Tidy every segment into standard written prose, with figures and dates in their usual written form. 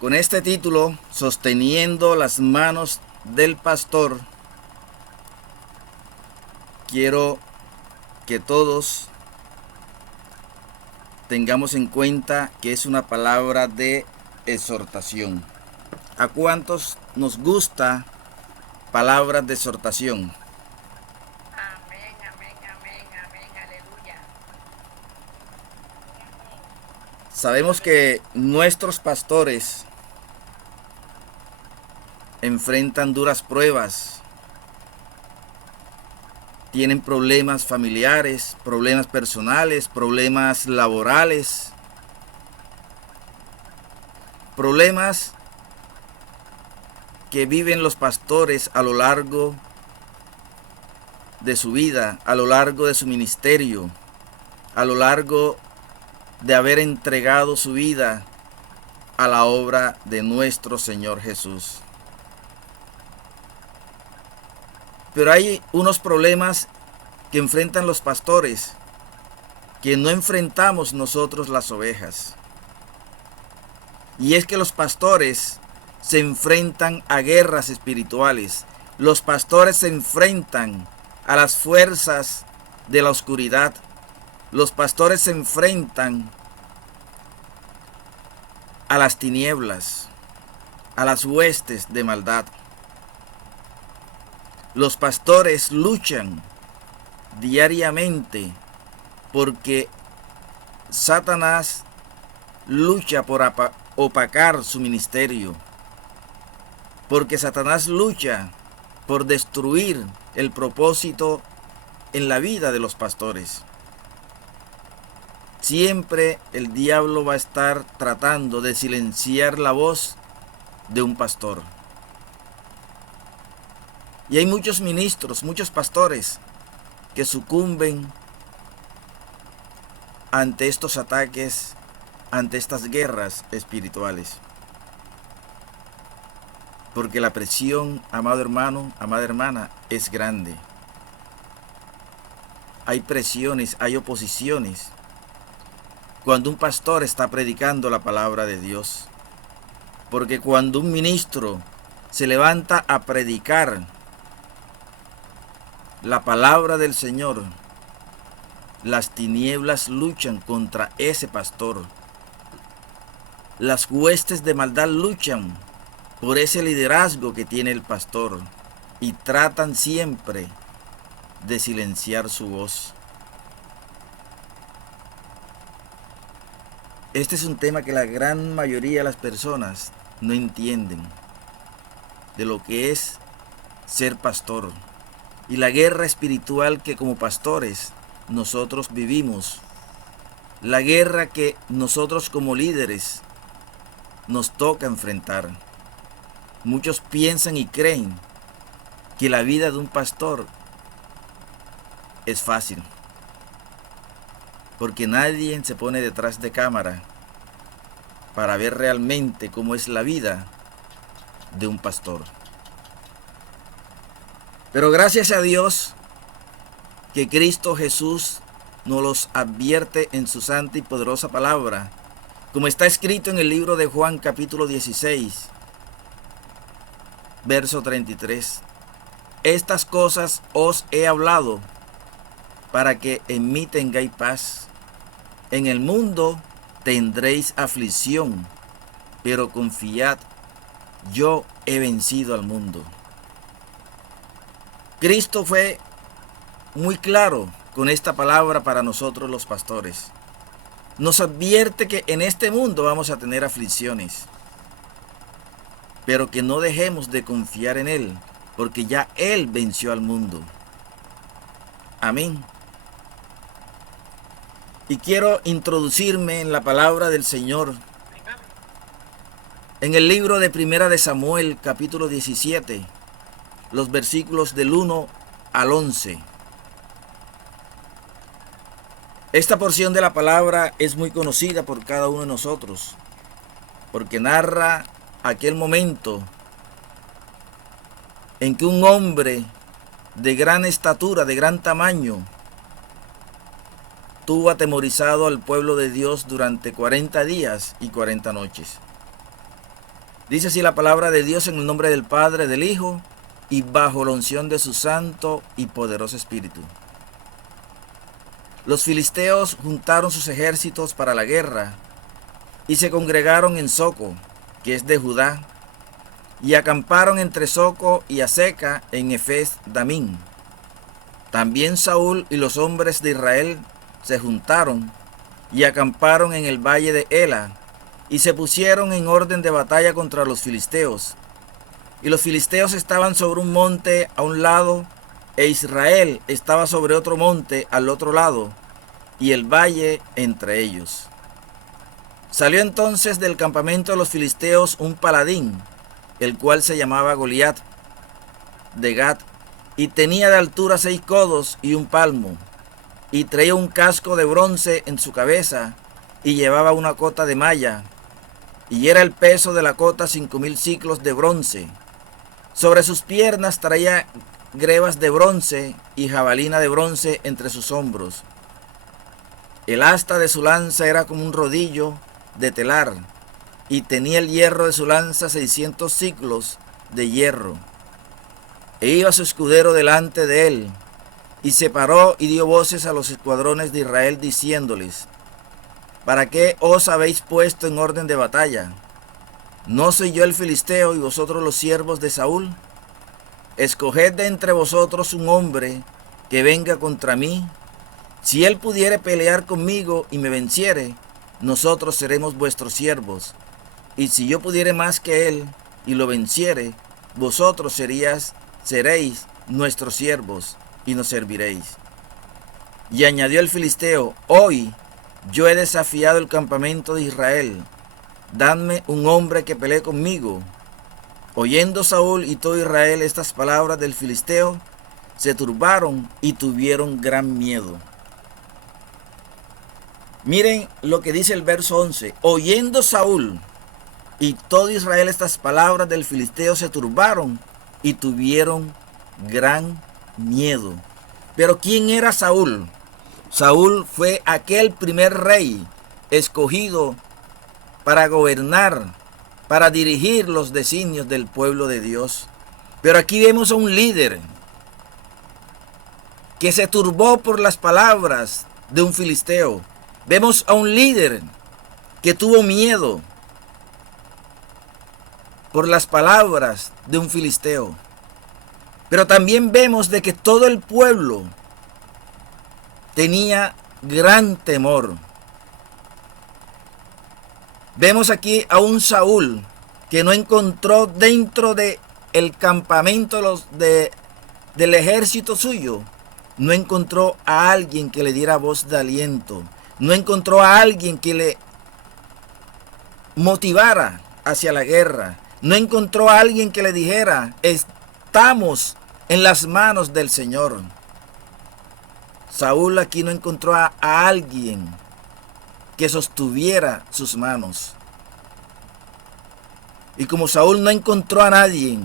Con este título, Sosteniendo las manos del pastor, quiero que todos tengamos en cuenta que es una palabra de exhortación. ¿A cuántos nos gusta palabras de exhortación? Amén, amén, amén, amén, aleluya. Sabemos que nuestros pastores enfrentan duras pruebas, tienen problemas familiares, problemas personales, problemas laborales, problemas que viven los pastores a lo largo de su vida, a lo largo de su ministerio, a lo largo de haber entregado su vida a la obra de nuestro Señor Jesús. Pero hay unos problemas que enfrentan los pastores que no enfrentamos nosotros las ovejas. Y es que los pastores se enfrentan a guerras espirituales. Los pastores se enfrentan a las fuerzas de la oscuridad. Los pastores se enfrentan a las tinieblas, a las huestes de maldad. Los pastores luchan diariamente porque Satanás lucha por opacar su ministerio, porque Satanás lucha por destruir el propósito en la vida de los pastores. Siempre el diablo va a estar tratando de silenciar la voz de un pastor. Y hay muchos ministros, muchos pastores que sucumben ante estos ataques, ante estas guerras espirituales. Porque la presión, amado hermano, amada hermana, es grande. Hay presiones, hay oposiciones cuando un pastor está predicando la palabra de Dios. Porque cuando un ministro se levanta a predicar la palabra del Señor, las tinieblas luchan contra ese pastor. Las huestes de maldad luchan por ese liderazgo que tiene el pastor y tratan siempre de silenciar su voz. Este es un tema que la gran mayoría de las personas no entienden de lo que es ser pastor y la guerra espiritual que como pastores nosotros vivimos, la guerra que nosotros como líderes nos toca enfrentar. Muchos piensan y creen que la vida de un pastor es fácil, porque nadie se pone detrás de cámara para ver realmente cómo es la vida de un pastor. Pero gracias a Dios que Cristo Jesús nos los advierte en su santa y poderosa palabra, como está escrito en el libro de Juan capítulo 16, verso 33. Estas cosas os he hablado para que en mí tengáis paz. En el mundo tendréis aflicción, pero confiad, yo he vencido al mundo. Cristo fue muy claro con esta palabra para nosotros los pastores. Nos advierte que en este mundo vamos a tener aflicciones, pero que no dejemos de confiar en Él, porque ya Él venció al mundo. Amén. Y quiero introducirme en la palabra del Señor en el libro de Primera de Samuel, capítulo 17, los versículos del 1 al 11. Esta porción de la palabra es muy conocida por cada uno de nosotros, porque narra aquel momento en que un hombre de gran estatura, de gran tamaño, tuvo atemorizado al pueblo de Dios durante 40 días y 40 noches. Dice así la palabra de Dios en el nombre del Padre, del Hijo y bajo la unción de su santo y poderoso Espíritu. Los filisteos juntaron sus ejércitos para la guerra y se congregaron en Soco, que es de Judá, y acamparon entre Soco y Aseca en Efes Damín. También Saúl y los hombres de Israel se juntaron y acamparon en el valle de Ela y se pusieron en orden de batalla contra los filisteos. Y los filisteos estaban sobre un monte a un lado e Israel estaba sobre otro monte al otro lado y el valle entre ellos. Salió entonces del campamento de los filisteos un paladín, el cual se llamaba Goliat de Gat, y tenía de altura 6 codos y un palmo, y traía un casco de bronce en su cabeza, y llevaba una cota de malla, y era el peso de la cota 5,000 siclos de bronce. Sobre sus piernas traía grebas de bronce y jabalina de bronce entre sus hombros. El asta de su lanza era como un rodillo de telar, y tenía el hierro de su lanza 600 siclos de hierro. E iba su escudero delante de él, y se paró y dio voces a los escuadrones de Israel diciéndoles: ¿para qué os habéis puesto en orden de batalla? ¿No soy yo el filisteo y vosotros los siervos de Saúl? Escoged de entre vosotros un hombre que venga contra mí. Si él pudiere pelear conmigo y me venciere, nosotros seremos vuestros siervos. Y si yo pudiere más que él y lo venciere, vosotros seréis nuestros siervos y nos serviréis. Y añadió el filisteo: hoy yo he desafiado el campamento de Israel. Dadme un hombre que pelee conmigo. Oyendo Saúl y todo Israel estas palabras del filisteo, se turbaron y tuvieron gran miedo. Miren lo que dice el verso 11. Oyendo Saúl y todo Israel estas palabras del filisteo, se turbaron y tuvieron gran miedo. Pero ¿quién era Saúl? Saúl fue aquel primer rey escogido para gobernar, para dirigir los designios del pueblo de Dios. Pero aquí vemos a un líder que se turbó por las palabras de un filisteo. Vemos a un líder que tuvo miedo por las palabras de un filisteo. Pero también vemos de que todo el pueblo tenía gran temor. Vemos aquí a un Saúl que no encontró dentro del campamento del ejército suyo, no encontró a alguien que le diera voz de aliento, no encontró a alguien que le motivara hacia la guerra, no encontró a alguien que le dijera: estamos en las manos del Señor. Saúl aquí no encontró a alguien que sostuviera sus manos. Y como Saúl no encontró a nadie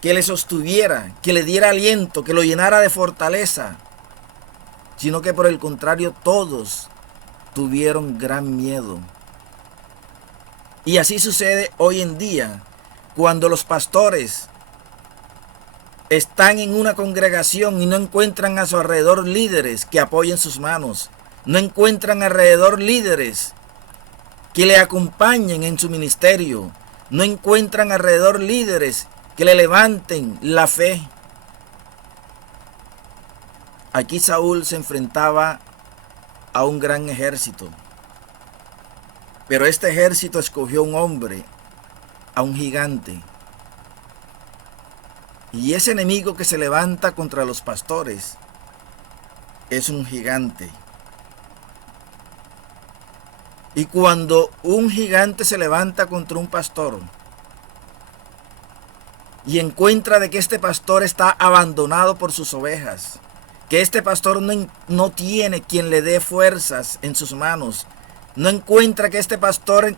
que le sostuviera, que le diera aliento, que lo llenara de fortaleza, sino que por el contrario todos tuvieron gran miedo. Y así sucede hoy en día, cuando los pastores están en una congregación y no encuentran a su alrededor líderes que apoyen sus manos, no encuentran alrededor líderes que le acompañen en su ministerio, no encuentran alrededor líderes que le levanten la fe. Aquí Saúl se enfrentaba a un gran ejército, pero este ejército escogió un hombre, a un gigante. Y ese enemigo que se levanta contra los pastores es un gigante. Y cuando un gigante se levanta contra un pastor y encuentra de que este pastor está abandonado por sus ovejas, que este pastor no tiene quien le dé fuerzas en sus manos, no encuentra que este pastor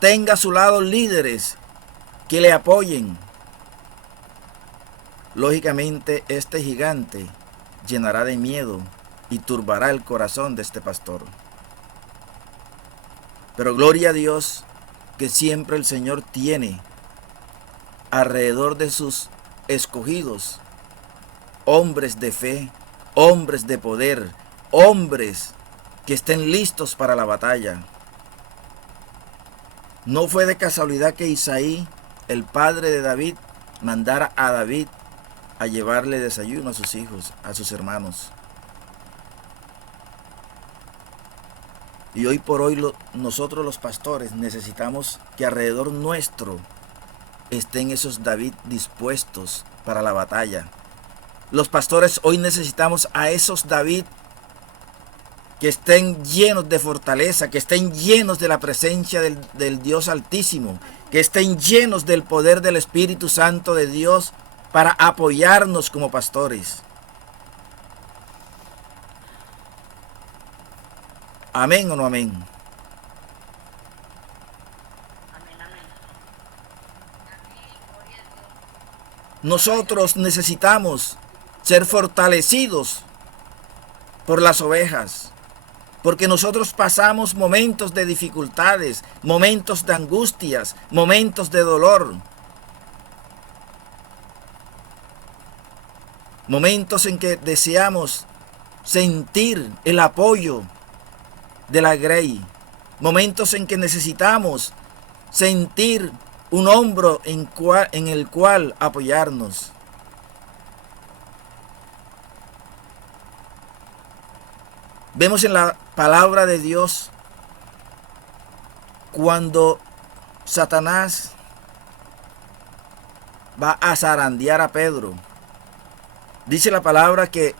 tenga a su lado líderes que le apoyen, lógicamente este gigante llenará de miedo y turbará el corazón de este pastor. Pero gloria a Dios que siempre el Señor tiene alrededor de sus escogidos, hombres de fe, hombres de poder, hombres que estén listos para la batalla. No fue de casualidad que Isaí, el padre de David, mandara a David a llevarle desayuno a sus hijos, a sus hermanos. Y hoy por hoy nosotros los pastores necesitamos que alrededor nuestro estén esos David dispuestos para la batalla. Los pastores hoy necesitamos a esos David que estén llenos de fortaleza, que estén llenos de la presencia del Dios Altísimo, que estén llenos del poder del Espíritu Santo de Dios para apoyarnos como pastores. ¿Amén o no amén? Nosotros necesitamos ser fortalecidos por las ovejas, porque nosotros pasamos momentos de dificultades, momentos de angustias, momentos de dolor, momentos en que deseamos sentir el apoyo de la grey, momentos en que necesitamos sentir un hombro en el cual apoyarnos. Vemos en la palabra de Dios cuando Satanás va a zarandear a Pedro. Dice la palabra que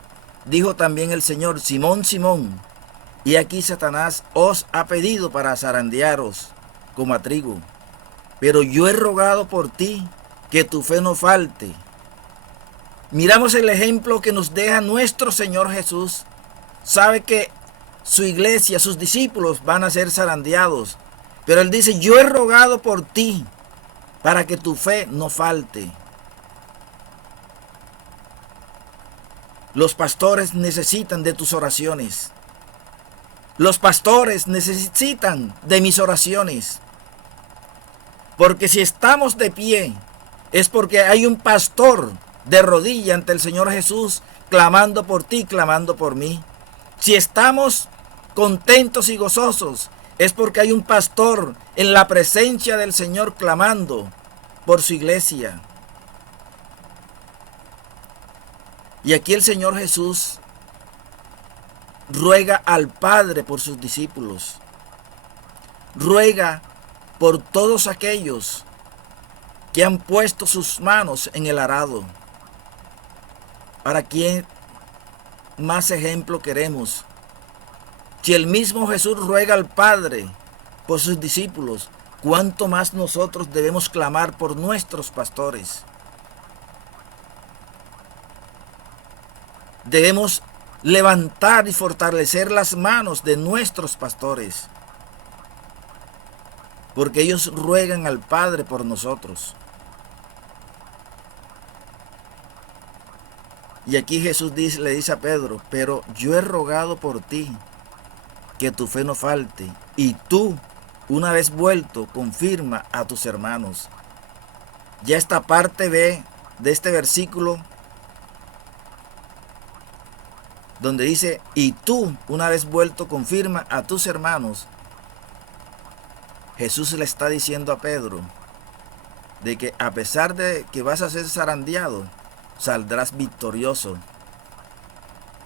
dijo también el Señor: Simón, Simón, y aquí Satanás os ha pedido para zarandearos como a trigo, pero yo he rogado por ti que tu fe no falte. Miramos el ejemplo que nos deja nuestro Señor Jesús. Sabe que su iglesia, sus discípulos van a ser zarandeados, pero Él dice: yo he rogado por ti para que tu fe no falte. Los pastores necesitan de tus oraciones. Los pastores necesitan de mis oraciones. Porque si estamos de pie, es porque hay un pastor de rodilla ante el Señor Jesús, clamando por ti, clamando por mí. Si estamos contentos y gozosos, es porque hay un pastor en la presencia del Señor clamando por su iglesia. Y aquí el Señor Jesús ruega al Padre por sus discípulos. Ruega por todos aquellos que han puesto sus manos en el arado. ¿Para quién más ejemplo queremos? Si el mismo Jesús ruega al Padre por sus discípulos, ¿cuánto más nosotros debemos clamar por nuestros pastores? Debemos levantar y fortalecer las manos de nuestros pastores, porque ellos ruegan al Padre por nosotros. Y aquí Jesús le dice a Pedro: pero yo he rogado por ti que tu fe no falte, y tú, una vez vuelto, confirma a tus hermanos. Ya esta parte B de este versículo, donde dice: y tú, una vez vuelto, confirma a tus hermanos, Jesús le está diciendo a Pedro de que a pesar de que vas a ser zarandeado, saldrás victorioso.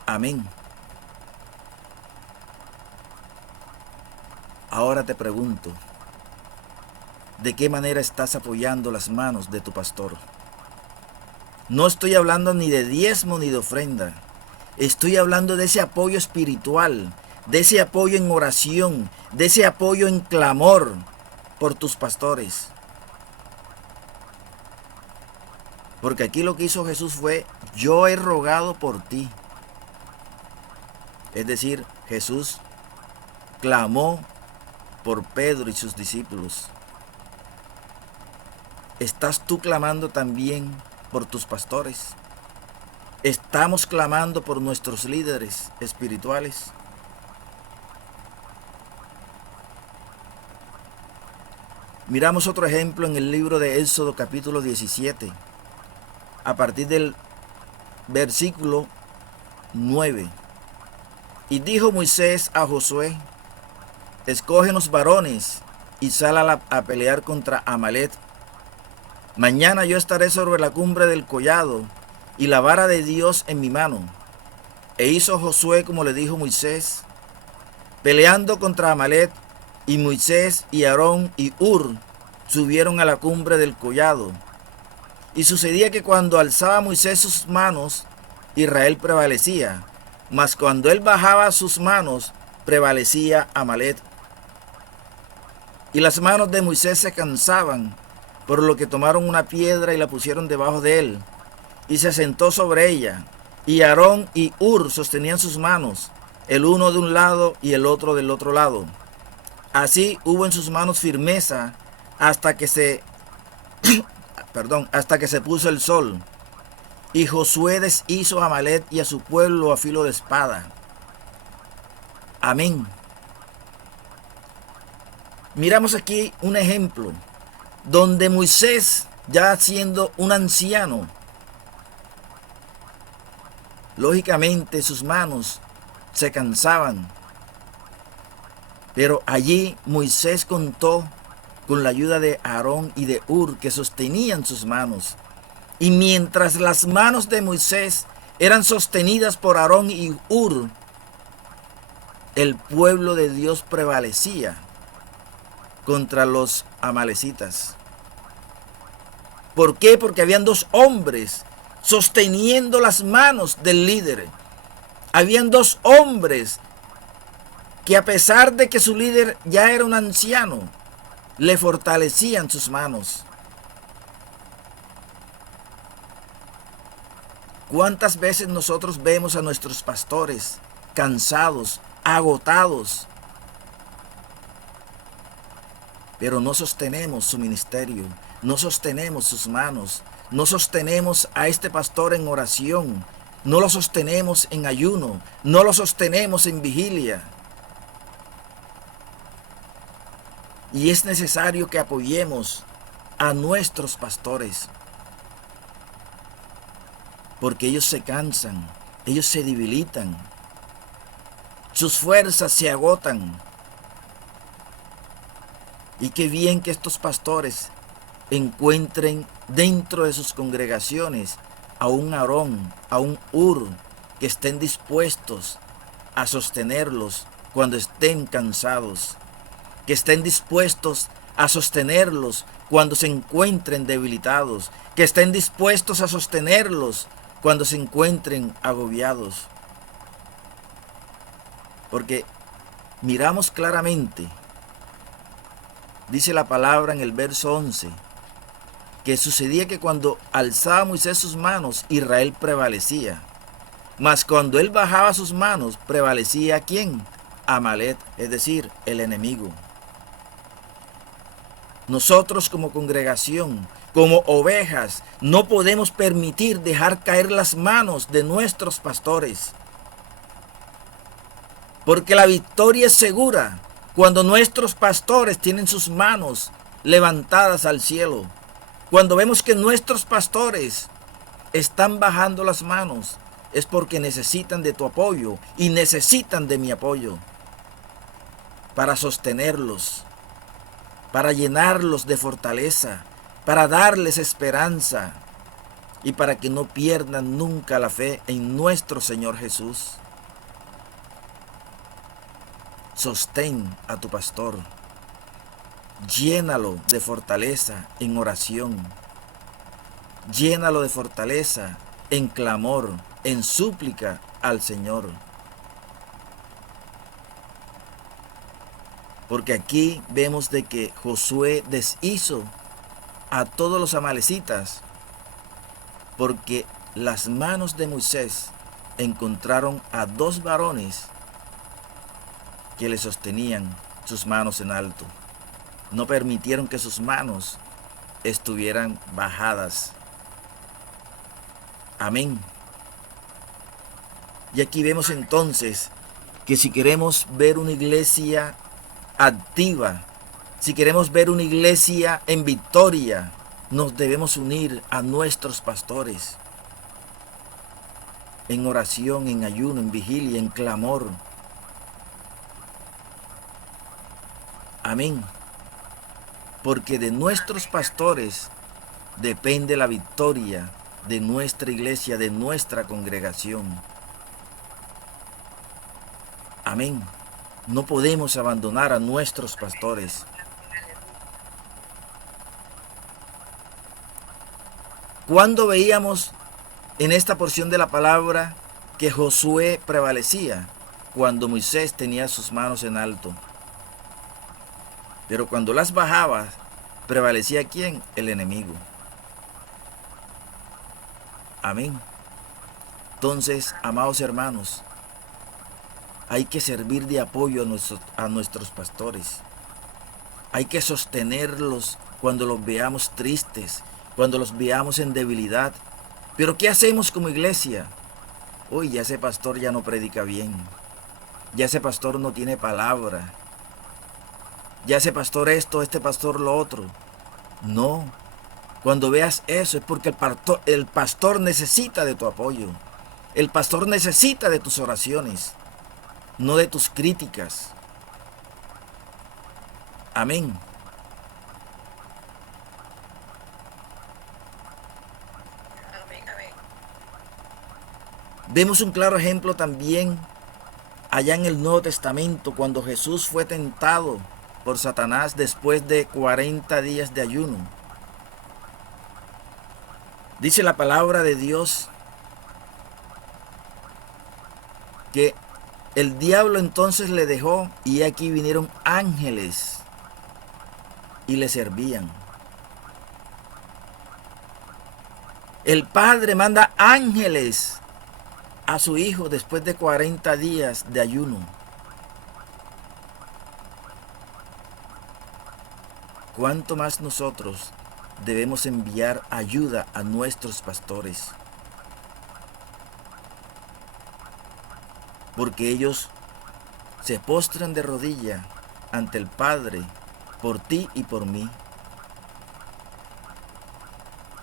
Amén. Ahora te pregunto, ¿de qué manera estás apoyando las manos de tu pastor? No estoy hablando ni de diezmo ni de ofrenda. Estoy hablando de ese apoyo espiritual, de ese apoyo en oración, de ese apoyo en clamor por tus pastores. Porque aquí lo que hizo Jesús fue: yo he rogado por ti. Es decir, Jesús clamó por Pedro y sus discípulos. ¿Estás tú clamando también por tus pastores? ¿Estamos clamando por nuestros líderes espirituales? Miramos otro ejemplo en el libro de Éxodo capítulo 17, a partir del versículo 9. Y dijo Moisés a Josué: escógenos varones y sal a pelear contra Amalec. Mañana yo estaré sobre la cumbre del collado y la vara de Dios en mi mano. E hizo Josué como le dijo Moisés, peleando contra Amalec, y Moisés y Aarón y Hur subieron a la cumbre del collado. Y sucedía que cuando alzaba Moisés sus manos, Israel prevalecía, mas cuando él bajaba sus manos, prevalecía Amalec. Y las manos de Moisés se cansaban, por lo que tomaron una piedra y la pusieron debajo de él, y se sentó sobre ella. Y Aarón y Hur sostenían sus manos, el uno de un lado y el otro del otro lado. Así hubo en sus manos firmeza hasta que se puso el sol. Y Josué deshizo a Amalec y a su pueblo a filo de espada. Amén. Miramos aquí un ejemplo donde Moisés, ya siendo un anciano, lógicamente sus manos se cansaban. Pero allí Moisés contó con la ayuda de Aarón y de Hur, que sostenían sus manos. Y mientras las manos de Moisés eran sostenidas por Aarón y Hur, el pueblo de Dios prevalecía contra los amalecitas. ¿Por qué? Porque habían dos hombres sosteniendo las manos del líder. Habían dos hombres que, a pesar de que su líder ya era un anciano, le fortalecían sus manos. ¿Cuántas veces nosotros vemos a nuestros pastores cansados, agotados, pero no sostenemos su ministerio, no sostenemos sus manos, no sostenemos a este pastor en oración, no lo sostenemos en ayuno, no lo sostenemos en vigilia? Y es necesario que apoyemos a nuestros pastores, porque ellos se cansan, ellos se debilitan, sus fuerzas se agotan. Y qué bien que estos pastores encuentren dentro de sus congregaciones a un Aarón, a un Hur, que estén dispuestos a sostenerlos cuando estén cansados, que estén dispuestos a sostenerlos cuando se encuentren debilitados, que estén dispuestos a sostenerlos cuando se encuentren agobiados. Porque miramos claramente, dice la palabra en el verso 11, que sucedía que cuando alzaba Moisés sus manos, Israel prevalecía. Mas cuando él bajaba sus manos, prevalecía ¿quién? Amalec, es decir, el enemigo. Nosotros como congregación, como ovejas, no podemos permitir dejar caer las manos de nuestros pastores. Porque la victoria es segura cuando nuestros pastores tienen sus manos levantadas al cielo. Cuando vemos que nuestros pastores están bajando las manos, es porque necesitan de tu apoyo y necesitan de mi apoyo para sostenerlos, para llenarlos de fortaleza, para darles esperanza y para que no pierdan nunca la fe en nuestro Señor Jesús. Sostén a tu pastor, llénalo de fortaleza en oración, llénalo de fortaleza en clamor, en súplica al Señor. Porque aquí vemos de que Josué deshizo a todos los amalecitas, porque las manos de Moisés encontraron a dos varones que le sostenían sus manos en alto. No permitieron que sus manos estuvieran bajadas. Amén. Y aquí vemos entonces que si queremos ver una iglesia activa, Si queremos ver una iglesia en victoria, nos debemos unir a nuestros pastores en oración, en ayuno, en vigilia, en clamor. Amén. Porque de nuestros pastores depende la victoria de nuestra iglesia, de nuestra congregación. Amén. No podemos abandonar a nuestros pastores. Cuando veíamos en esta porción de la palabra que Josué prevalecía, cuando Moisés tenía sus manos en alto. Pero cuando las bajaba, prevalecía ¿quién? El enemigo. Amén. Entonces, amados hermanos, hay que servir de apoyo a nuestros pastores. Hay que sostenerlos cuando los veamos tristes, cuando los veamos en debilidad. Pero ¿qué hacemos como iglesia? Uy, ya ese pastor ya no predica bien. Ya ese pastor no tiene palabra. Ya ese pastor esto, este pastor lo otro. No. Cuando veas eso es porque el pastor necesita de tu apoyo. El pastor necesita de tus oraciones, no de tus críticas. Amén. Amén, amén. Vemos un claro ejemplo también allá en el Nuevo Testamento cuando Jesús fue tentado por Satanás después de 40 días de ayuno. Dice la palabra de Dios que el diablo entonces le dejó y aquí vinieron ángeles y le servían. El Padre manda ángeles a su Hijo después de 40 días de ayuno. ¿Cuánto más nosotros debemos enviar ayuda a nuestros pastores? Porque ellos se postran de rodilla ante el Padre por ti y por mí.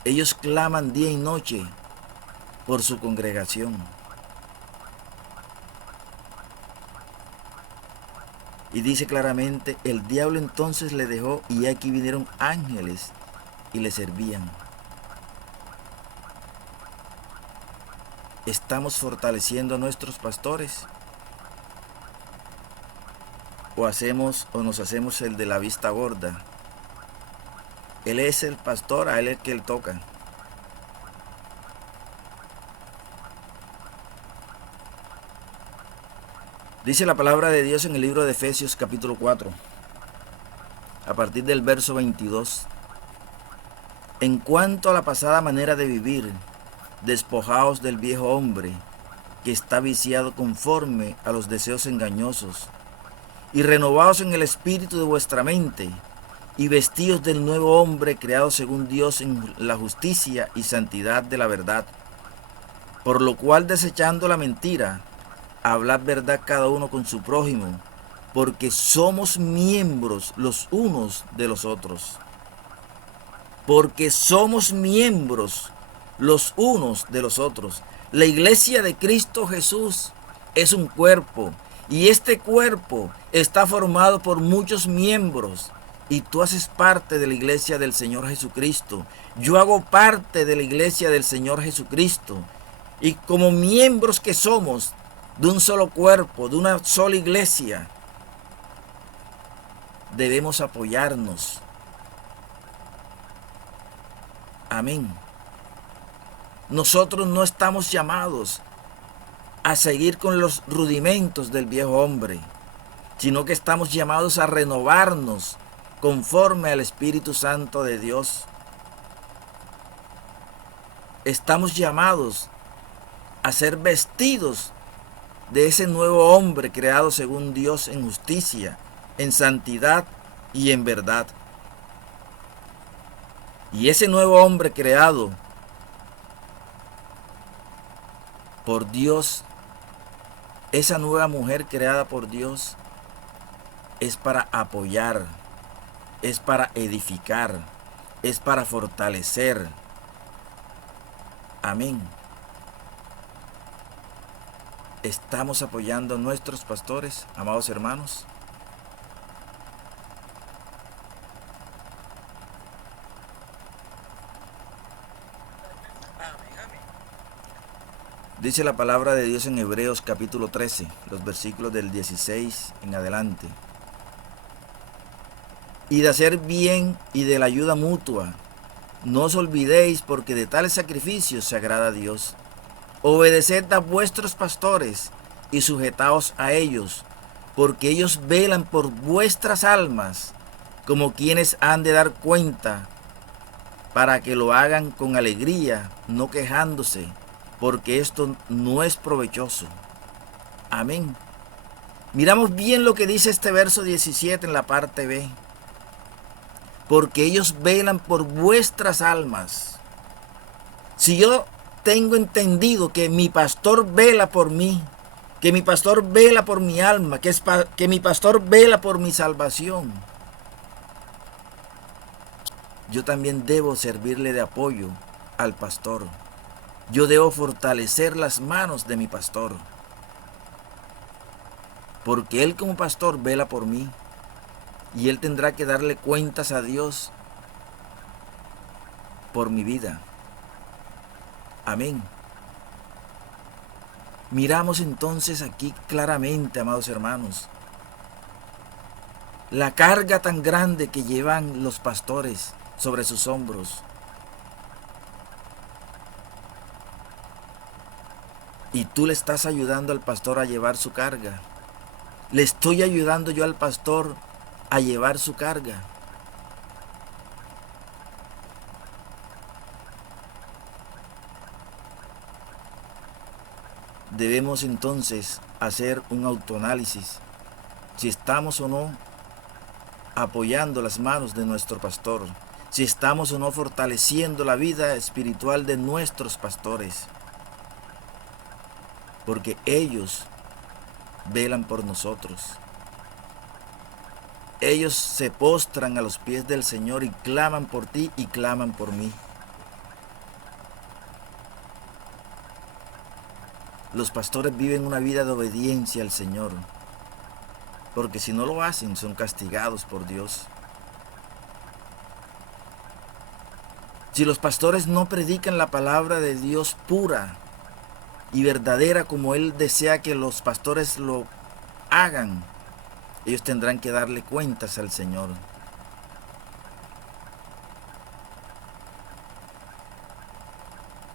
Ellos claman día y noche por su congregación. Y dice claramente, el diablo entonces le dejó y aquí vinieron ángeles y le servían. ¿Estamos fortaleciendo a nuestros pastores? ¿O nos hacemos el de la vista gorda? Él es el pastor, a él es el que él toca. Dice la palabra de Dios en el libro de Efesios capítulo 4, a partir del verso 22. En cuanto a la pasada manera de vivir, despojaos del viejo hombre, que está viciado conforme a los deseos engañosos, y renovaos en el espíritu de vuestra mente, y vestíos del nuevo hombre creado según Dios en la justicia y santidad de la verdad. Por lo cual, desechando la mentira, hablad verdad cada uno con su prójimo, porque somos miembros los unos de los otros. Porque somos miembros los unos de los otros. La iglesia de Cristo Jesús es un cuerpo, y este cuerpo está formado por muchos miembros. Y tú haces parte de la iglesia del Señor Jesucristo. Yo hago parte de la iglesia del Señor Jesucristo. Y como miembros que somos de un solo cuerpo, de una sola iglesia, debemos apoyarnos. Amén. Nosotros no estamos llamados a seguir con los rudimentos del viejo hombre, sino que estamos llamados a renovarnos conforme al Espíritu Santo de Dios. Estamos llamados a ser vestidos de ese nuevo hombre creado según Dios en justicia, en santidad y en verdad. Y ese nuevo hombre creado por Dios, esa nueva mujer creada por Dios, es para apoyar, es para edificar, es para fortalecer. Amén. ¿Estamos apoyando a nuestros pastores, amados hermanos? Amén, amén. Dice la palabra de Dios en Hebreos capítulo 13, los versículos del 16 en adelante. Y de hacer bien y de la ayuda mutua, no os olvidéis, porque de tales sacrificios se agrada a Dios. Obedeced a vuestros pastores y sujetaos a ellos, porque ellos velan por vuestras almas, como quienes han de dar cuenta, para que lo hagan con alegría, no quejándose, porque esto no es provechoso. Amén. Miramos bien lo que dice este verso 17 en la parte B. Porque ellos velan por vuestras almas. Si yo tengo entendido que mi pastor vela por mí, que mi pastor vela por mi alma, que mi pastor vela por mi salvación, yo también debo servirle de apoyo al pastor. Yo debo fortalecer las manos de mi pastor, porque él como pastor vela por mí y él tendrá que darle cuentas a Dios por mi vida. Amén. Miramos entonces aquí claramente, amados hermanos, la carga tan grande que llevan los pastores sobre sus hombros. Y tú le estás ayudando al pastor a llevar su carga. Le estoy ayudando yo al pastor a llevar su carga. Debemos entonces hacer un autoanálisis, si estamos o no apoyando las manos de nuestro pastor, si estamos o no fortaleciendo la vida espiritual de nuestros pastores, porque ellos velan por nosotros. Ellos se postran a los pies del Señor y claman por ti y claman por mí. Los pastores viven una vida de obediencia al Señor, porque si no lo hacen son castigados por Dios. Si los pastores no predican la palabra de Dios pura y verdadera como Él desea que los pastores lo hagan, ellos tendrán que darle cuentas al Señor.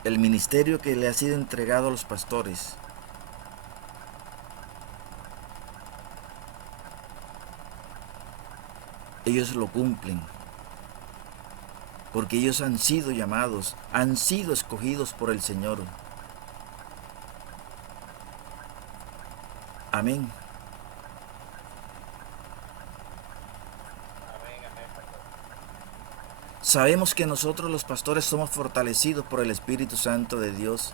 El ministerio que le ha sido entregado a los pastores ellos lo cumplen, porque ellos han sido llamados, han sido escogidos por el Señor. Amén. Sabemos que nosotros los pastores somos fortalecidos por el Espíritu Santo de Dios.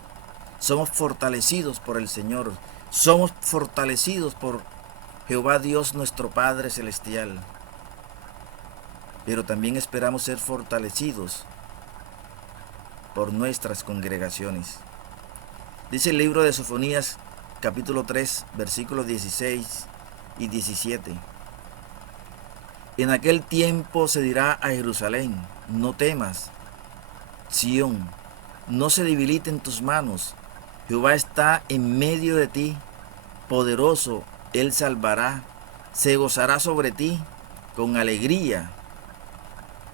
Somos fortalecidos por el Señor. Somos fortalecidos por Jehová Dios nuestro Padre Celestial. Pero también esperamos ser fortalecidos por nuestras congregaciones. Dice el libro de Sofonías, capítulo 3, versículos 16 y 17. En aquel tiempo se dirá a Jerusalén: no temas, Sión, no se debiliten tus manos. Jehová está en medio de ti, poderoso, Él salvará, se gozará sobre ti con alegría,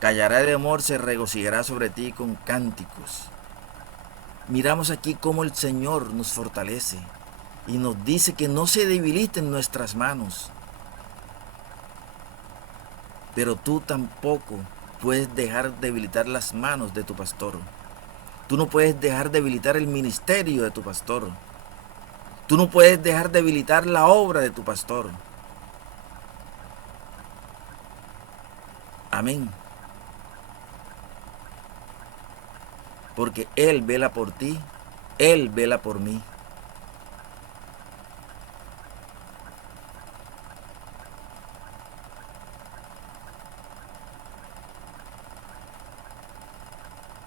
callará de amor, se regocijará sobre ti con cánticos. Miramos aquí cómo el Señor nos fortalece y nos dice que no se debiliten nuestras manos. Pero tú tampoco puedes dejar debilitar las manos de tu pastor. Tú no puedes dejar debilitar el ministerio de tu pastor. Tú no puedes dejar debilitar la obra de tu pastor. Amén. Porque Él vela por ti, Él vela por mí.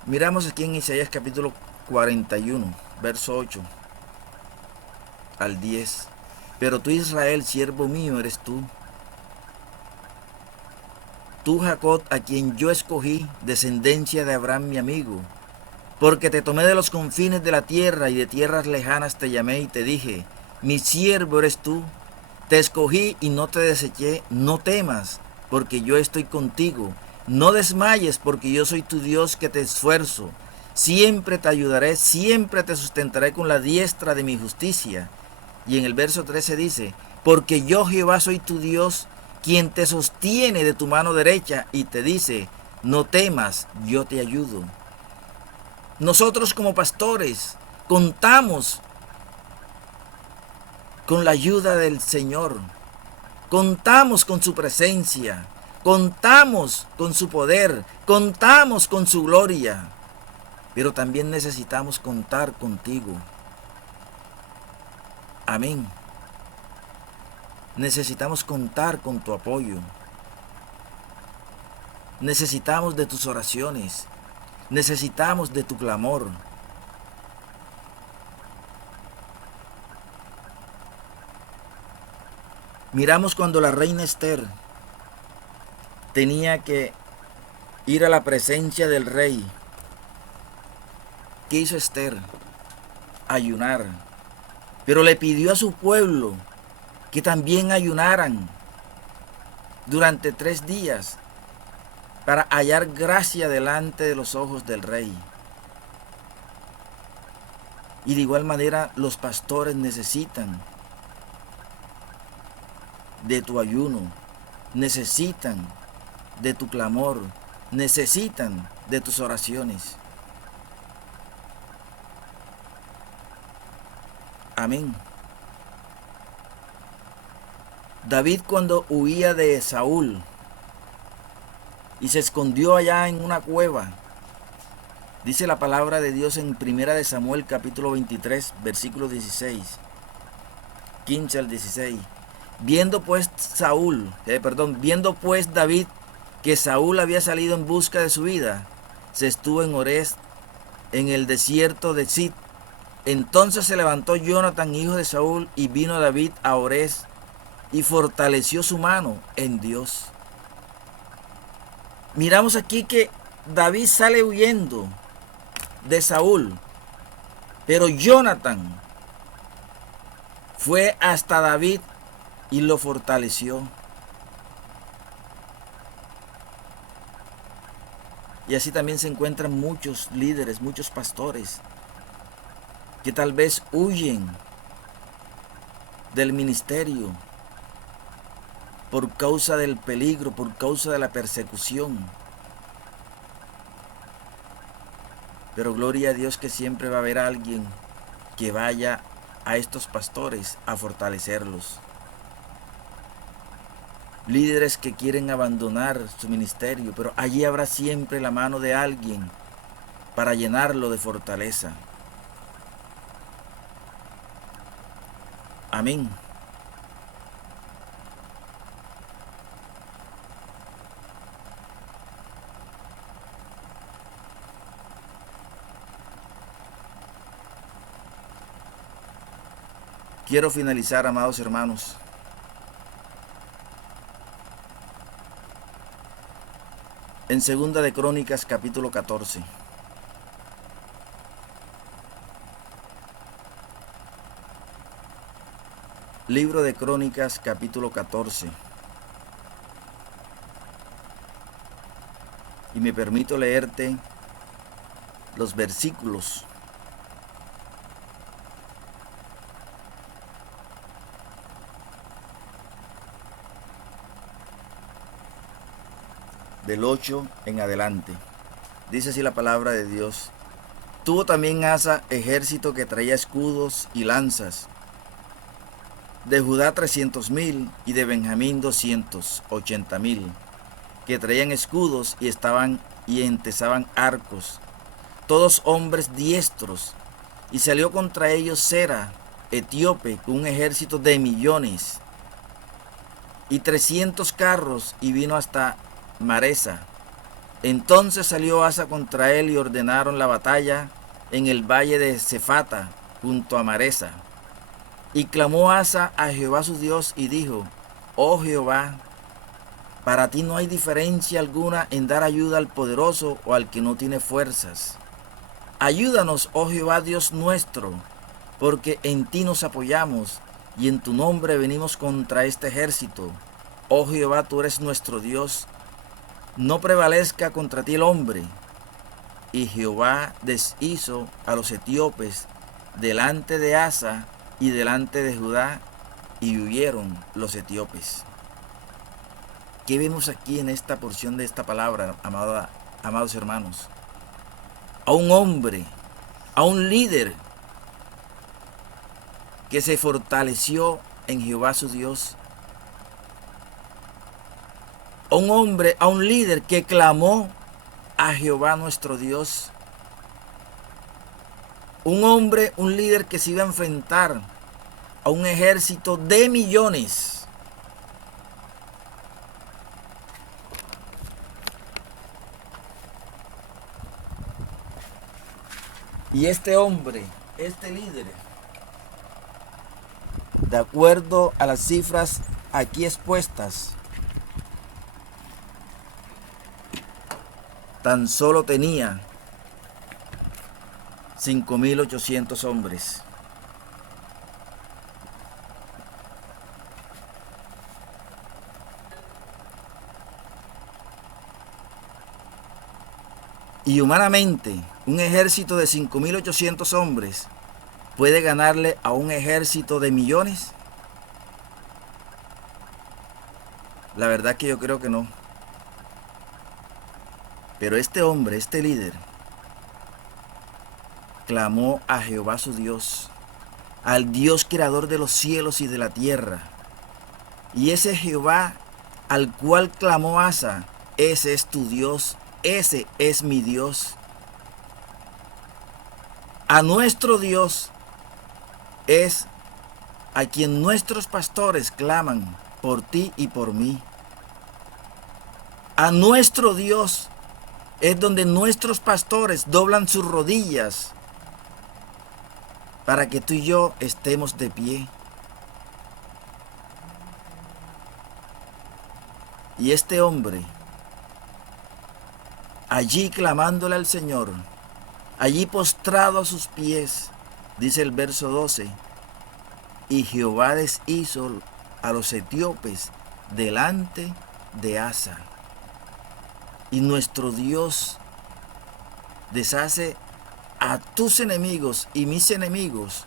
Miramos aquí en Isaías capítulo 41, verso 8 al 10. Pero tú, Israel, siervo mío eres tú. Tú, Jacob, a quien yo escogí, descendencia de Abraham mi amigo. Porque te tomé de los confines de la tierra y de tierras lejanas te llamé y te dije, mi siervo eres tú. Te escogí y no te deseché, no temas, porque yo estoy contigo. No desmayes, porque yo soy tu Dios que te esfuerzo. Siempre te ayudaré, siempre te sustentaré con la diestra de mi justicia. Y en el verso 13 dice, porque yo Jehová soy tu Dios, quien te sostiene de tu mano derecha y te dice, no temas, yo te ayudo. Nosotros como pastores contamos con la ayuda del Señor, contamos con su presencia, contamos con su poder, contamos con su gloria, pero también necesitamos contar contigo. Amén. Necesitamos contar con tu apoyo. Necesitamos de tus oraciones. Necesitamos de tu clamor. Miramos cuando la reina Esther tenía que ir a la presencia del rey. ¿Qué hizo Esther? Ayunar. Pero le pidió a su pueblo que también ayunaran durante 3 días para hallar gracia delante de los ojos del rey. Y de igual manera los pastores necesitan de tu ayuno, necesitan de tu clamor, necesitan de tus oraciones. Amén. David, cuando huía de Saúl y se escondió allá en una cueva, dice la palabra de Dios en 1 de Samuel capítulo 23, versículo 16, 15 al 16. Viendo pues David que Saúl había salido en busca de su vida, se estuvo en Orés, en el desierto de Zid. Entonces se levantó Jonatán, hijo de Saúl, y vino David a Orés y fortaleció su mano en Dios. Miramos aquí que David sale huyendo de Saúl, pero Jonatán fue hasta David y lo fortaleció. Y así también se encuentran muchos líderes, muchos pastores, que tal vez huyen del ministerio por causa del peligro, por causa de la persecución. Pero gloria a Dios que siempre va a haber alguien que vaya a estos pastores a fortalecerlos. Líderes que quieren abandonar su ministerio, pero allí habrá siempre la mano de alguien para llenarlo de fortaleza. Amén. Quiero finalizar, amados hermanos, en 2 de Crónicas capítulo 14. Libro de Crónicas capítulo 14. Y me permito leerte los versículos del 8 en adelante. Dice así la palabra de Dios. Tuvo también Asa ejército que traía escudos y lanzas. De Judá 300,000 y de Benjamín 280,000, que traían escudos y entesaban arcos, todos hombres diestros. Y salió contra ellos Sera, etíope, con un ejército de millones, y 300 carros, y vino hasta Maresa. Entonces salió Asa contra él y ordenaron la batalla en el valle de Cefata, junto a Maresa. Y clamó Asa a Jehová su Dios y dijo: Oh Jehová, para ti no hay diferencia alguna en dar ayuda al poderoso o al que no tiene fuerzas. Ayúdanos, oh Jehová Dios nuestro, porque en ti nos apoyamos y en tu nombre venimos contra este ejército. Oh Jehová, tú eres nuestro Dios, no prevalezca contra ti el hombre. Y Jehová deshizo a los etíopes delante de Asa y delante de Judá, y huyeron los etíopes. ¿Qué vemos aquí en esta porción de esta palabra, amados hermanos? A un hombre, a un líder que se fortaleció en Jehová su Dios. A un hombre, a un líder que clamó a Jehová nuestro Dios. Un hombre, un líder que se iba a enfrentar a un ejército de millones. Y este hombre, este líder, de acuerdo a las cifras aquí expuestas, tan solo tenía 5.800 hombres. Y humanamente, un ejército de 5.800 hombres puede ganarle a un ejército de millones. La verdad que yo creo que no. Pero este hombre, este líder, clamó a Jehová su Dios, al Dios creador de los cielos y de la tierra. Y ese Jehová al cual clamó Asa, ese es tu Dios, ese es mi Dios. A nuestro Dios es a quien nuestros pastores claman por ti y por mí. A nuestro Dios es donde nuestros pastores doblan sus rodillas para que tú y yo estemos de pie. Y este hombre, allí clamándole al Señor, allí postrado a sus pies, dice el verso 12, y Jehová deshizo a los etíopes delante de Asa. Y nuestro Dios deshace a tus enemigos y mis enemigos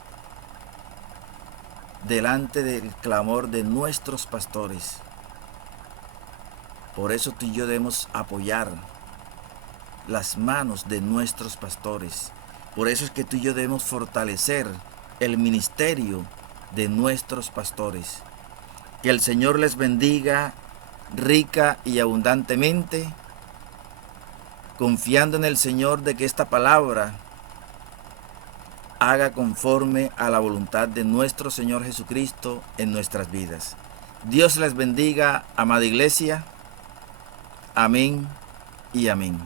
delante del clamor de nuestros pastores. Por eso tú y yo debemos apoyar las manos de nuestros pastores. Por eso es que tú y yo debemos fortalecer el ministerio de nuestros pastores. Que el Señor les bendiga rica y abundantemente, confiando en el Señor de que esta palabra haga conforme a la voluntad de nuestro Señor Jesucristo en nuestras vidas. Dios les bendiga, amada iglesia. Amén y amén.